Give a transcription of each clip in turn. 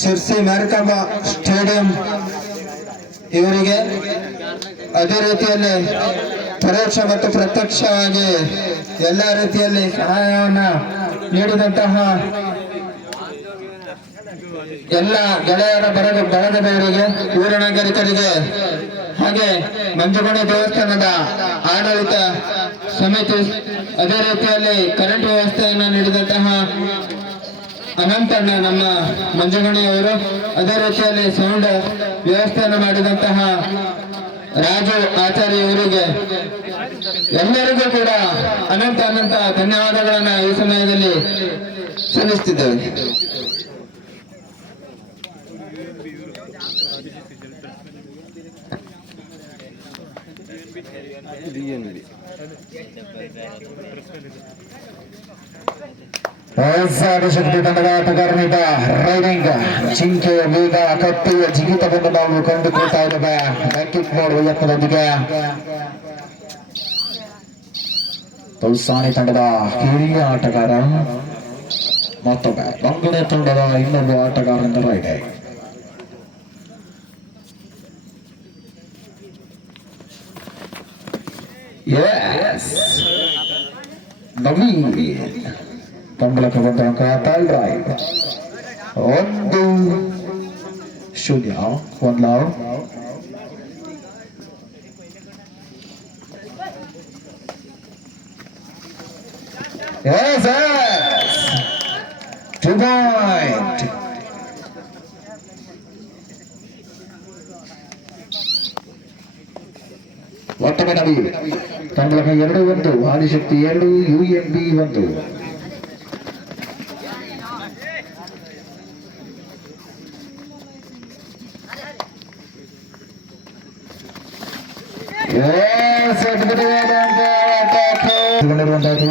Sirsi Marikamba stadium ಇವರಿಗೆ ಅದೇ ರೀತಿಯಲ್ಲಿ ಪರೋಕ್ಷ ಮತ್ತು ಪ್ರತ್ಯಕ್ಷವಾಗಿ ಎಲ್ಲ ರೀತಿಯಲ್ಲಿ ಸಹಾಯವನ್ನು ನೀಡಿದಂತಹ ಎಲ್ಲ ಗೆಳೆಯರ ಬರದ ಬಳಗದವರಿಗೆ ಊರ ನಾಗರಿಕರಿಗೆ ಹಾಗೆ ಮಂಜುಗಣಿ ದೇವಸ್ಥಾನದ ಆಡಳಿತ ಸಮಿತಿ ಅದೇ ರೀತಿಯಲ್ಲಿ ಕರೆಂಟ್ ವ್ಯವಸ್ಥೆಯನ್ನು ನೀಡಿದಂತಹ ಅನಂತಣ್ಣ ನಮ್ಮ ಅವರು ಅದೇ ರೀತಿಯಲ್ಲಿ ಸೌಂಡ್ ವ್ಯವಸ್ಥೆಯನ್ನು ಮಾಡಿದಂತಹ ರಾಜು ಆಚಾರ್ಯ ಇವರಿಗೆ ಎಲ್ಲರಿಗೂ ಕೂಡ ಅನಂತ ಅನಂತ ಧನ್ಯವಾದಗಳನ್ನ ಈ ಸಮಯದಲ್ಲಿ ಸಲ್ಲಿಸುತ್ತಿದ್ದೇವೆ ಶಕ್ತಿ ತಂಡದ ಆಟಗಾರನಿಂದ ರೈಡಿಂಗ್ ಜಿಂಕೆ ವೇಗ ಕತ್ತಿಯ ಜಿಗಿತವನ್ನು ನಾವು ಕಂಡುಕೊಳ್ತಾ ಇದ್ದೇವೆ ಬ್ಯಾಟಿಂಗ್ ಮಾಡುವ ಯತ್ನದೊಂದಿಗೆ ತುಲ್ಸಾನಿ ತಂಡದ ಹಿರಿಯ ಆಟಗಾರ ಮತ್ತೊಮ್ಮೆ ಬಂಗಡೆ ತಂಡದ ಇನ್ನೊಬ್ಬ ಆಟಗಾರನಿಂದ ರೈಡಿಂಗ್ Yes. Navi. Pambalaka ಬಂದಂತ ಆಟಲ್ right. ಒಂದು ಶೂನ್ಯ ಒಂದು ಲಾವ್ Yes, yes. Two point. ಒತ್ತಮಿನವಿ ತಂಡಲಕ ಎರಡು ಒಂದು ಆದಿಶಕ್ತಿ ಎರಡು ಯು ಎನ್ ಬಿ ಒಂದು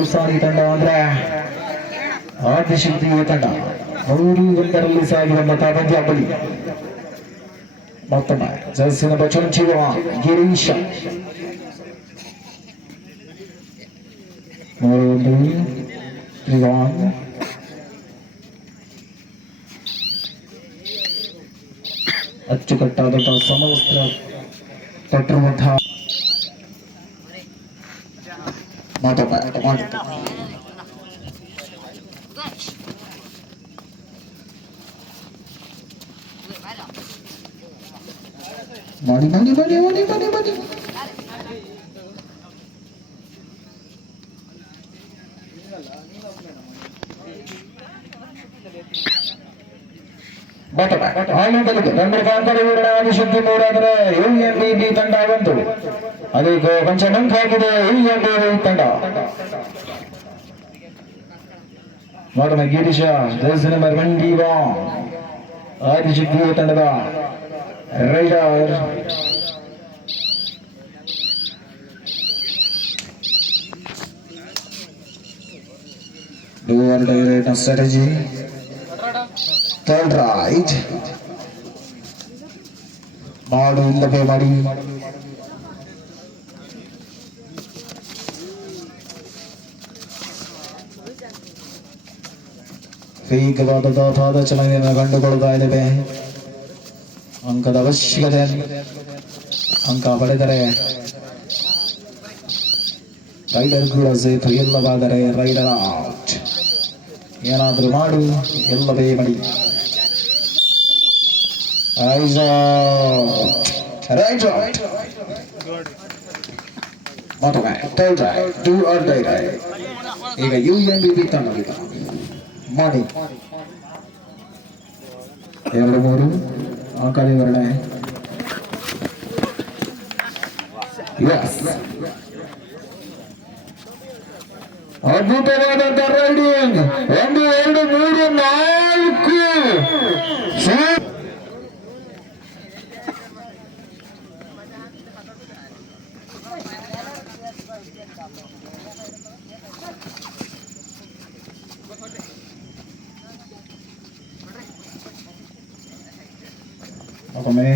ಉತ್ಸಾಹಿ ತಂಡ ಅಂದ್ರೆ ಆದಿಶಕ್ತಿ ತಂಡ ಮೂರು ಒಂದರಲ್ಲಿ ಸಾಗಿದಂತ ಪಂಜಾಬ್ ಬಳಿ మొత్తం జయసేన బచన్ జీవ గిరీష్ मूल त्रिगौन ಅಚ್ಚುಕಟ್ಟಾದಂತಹ ಸಮವಸ್ತ್ರ ಕೊಟ್ಟಿರುವಂತಹ ಮಾಡಿ ಮಾಡಿ ಮಾಡಿ ಮಾಡಿ ಮಾಡಿ ಮಾಡಿ ಆಡಳಿತಕ್ಕೆ ತಂಡ ಕಾಂತರಿ ವೀರನಾದಿ ಶಕ್ತಿ ಮೂರಾದರೆ ಯುಎಂಬಿಬಿ ತಂಡ ಬಂತು ಅದಕ್ಕೆ ಕೊಂಚ ಮಂಕ್ ಹಾಕಿದೆ ಯುಎಂಬಿಬಿ ತಂಡ ನೋಡೋಣ ಗಿರೀಶ ಜಯಸಿನ ಮರ್ಮಂಡೀವ ಆದಿಶಕ್ತಿ ತಂಡದ raider Do one direct strategy. Third right. மாடு இல்லவே மடி ಶೀಘ್ರವಾದದ ಪಾದಚಲನೆಯನ್ನು ಕಂಡುಕೊಳ್ತಾ ಇದ್ದೇವೆ ಅಂಕದ ಅವಶ್ಯಕತೆ ಅಂಕ ಪಡೆದರೆ ರೈಡರ್ ಕೂಡ ಸೇತು ಇಲ್ಲವಾದರೆ ರೈಡರ್ ಔಟ್ ಏನಾದರೂ ಮಾಡು ಎಲ್ಲವೇ ಮಾಡಿ Right right. Motor right. Tail right. Do or die right. ಈಗ ಯು ಎಂ ಬಿ ಬಿ ತನ್ನೋಗಿದ ಮಾಡಿ ಎರಡು ಮೂರು ಅಂಕಣ ವಿವರಣೆ ಅದ್ಭುತವಾದಂತ ರೈಡಿಂಗ್ ಒಂದು ಎರಡು ಮೂರು ನಾಲ್ಕು ಸಮಯ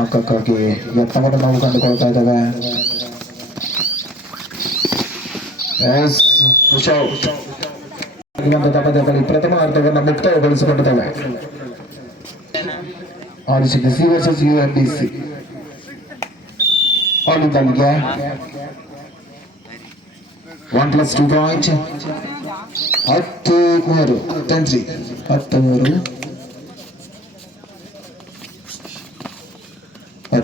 ಅಂಕಕ್ಕಾಗಿ ಯತ್ನವನ್ನು ನಾವು ಕಂಡುಕೊಳ್ತಾ ಇದ್ದೇವೆ ಪ್ರಥಮ ಅರ್ಧವನ್ನು ಮುಕ್ತಾಯಗೊಳಿಸಿಕೊಂಡಿದ್ದೇವೆ ಆಡಿಸಿದ C versus U M B C ಆಡಿದ್ದಲ್ಲಿಗೆ one plus two point ಹತ್ತು ಮೂರು ಹತ್ತಂತ್ರಿ ಹತ್ತು ಮೂರು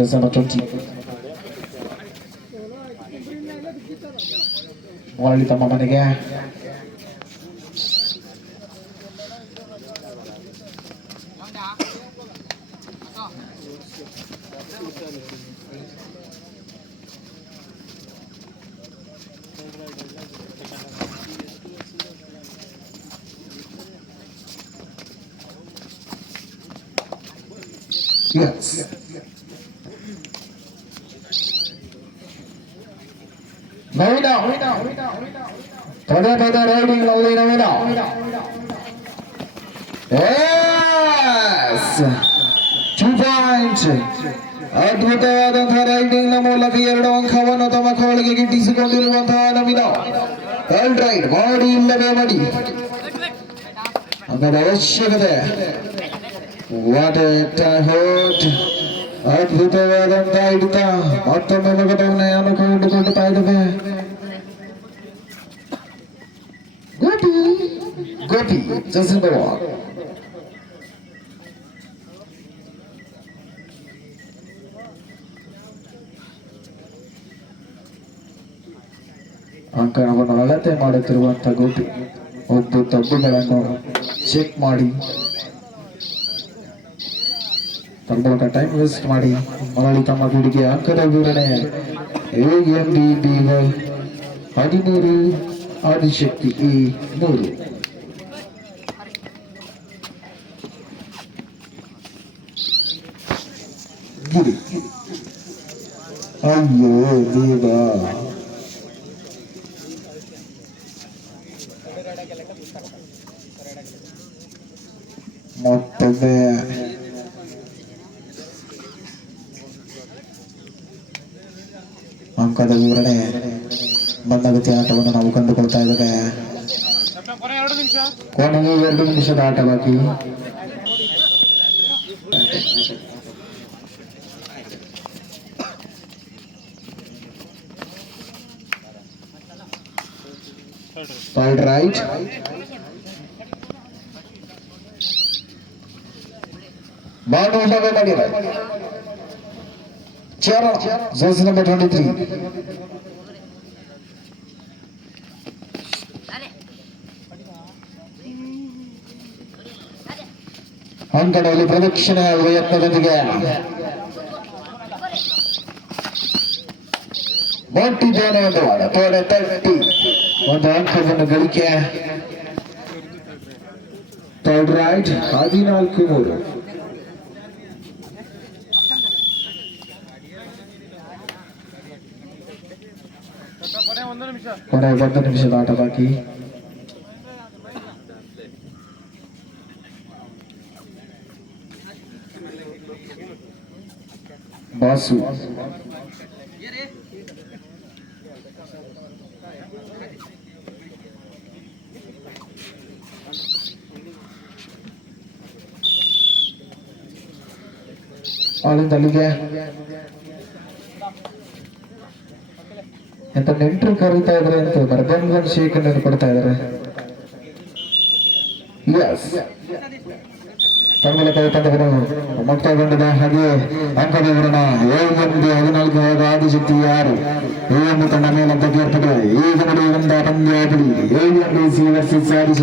r a e number 20. a l a d y tama m a n i g Yes. yes. మౌనా పద పద రైడింగ్ మౌలిన మౌనా ಪಾಯಿಂಟ್ಸ್ ಅದ್ಭುತವಾದಂತಹ ರೈಡಿಂಗ್ ಮೂಲಕ ಎರಡು ಅಂಕವನ್ನು ತಮ್ಮ ಕವಳಿಗೆ ಗಿಟ್ಟಿಸಿಕೊಂಡಿರುವಂತಹ ನಮಿನ ರೈಡ್ ರೈಡ್ ಮಾಡಿ ಇಲ್ಲವೇ ಮಾಡಿ ಅದರ ಅವಶ್ಯಕತೆ ವಾಟ್ ಹೋಟ್ ಅದ್ಭುತವಾದಂತಹ ಹಿಡಿತ ಮತ್ತೊಮ್ಮೆ ಮಗದವನ್ನ ಯಾನಕ್ಕೆ ಹಿಡಿದುಕೊಂಡು ತಾಯಿದ್ದೇವೆ ಗೋಟಿ ಜಸನ್ ಬಬಾ ಆಂಕರ್ ಅವರು ನಲೆತೆ ಮಾಡುತ್ತಿರುವಂತಹ ಗೋಟಿ ಒಂದು ದಪ್ಪಗಳನ್ನು ಚೆಕ್ ಮಾಡಿ ಸಂದಲಕ ಟೈಮ್ ವೇಸ್ಟ್ ಮಾಡಿ ಮರಳಿ ತಮ್ಮ ಬೀಡಿಗೆ ಅಂಕದ ವಿವರಣೆ ಎಜಿಎಂಬಿಬಿಎ 13 ಆದಿಶಕ್ತಿ 100 ಗಿರಿ ಅಯ್ಯೋ ದೇವ ಮತ್ತೊಮ್ಮೆ ಅಂಕದ ವಿವರಣೆ ಬಂದಾಗತಿ ಆಟವನ್ನು ನಾವು ಕಂಡುಕೊಳ್ತಾ ಇದ್ದೇವೆ ಕೊನೆಗೆ ಎರಡು ನಿಮಿಷದ ಆಟ ಬಾಕಿ Ball right. Ball to Usha Gandhi right. Chera, jersey number 23. ಅಂಕಣದಲ್ಲಿ ಪ್ರದಕ್ಷಿಣ ಪ್ರಯತ್ನದೊಂದಿಗೆ मोंटी जाने में तो ने तट्टी वन दान को बन गल क्या थर्ड राइट आदि नाल कुमार कोने 10 निमिष दाटा बाकी बासु ಆಳಿದಲ್ಲಿಗೆ ಎಂತ ನೆಂಟರು ಕರೀತಾ ಇದ್ರೆ ಅಂತ ಬರ್ದಂಗನ್ ಶೇಖ ನೆನಪಡ್ತಾ ಇದಾರೆ ಎಸ್ ತಂಗಲ ಕೈತಂಡವನ್ನು ಮುಕ್ತಾಯಗೊಂಡಿದೆ ಹಾಗೆ ಅಂಕದ ವಿವರಣ ಏಳೆಂದು ಹದಿನಾಲ್ಕು ಹೋದ ಆದಿಶಕ್ತಿ ಆರು ಏಳೆಂದು ತನ್ನ ಮೇಲೆ ತಗ್ಗಿರ್ತದೆ ಈಗ ನಡೆಯುವಂತಹ ಪಂದ್ಯ ಏಳೆಂದು ಸಿ ವರ್ಸಸ್ ಆದಿಶಕ್ತಿ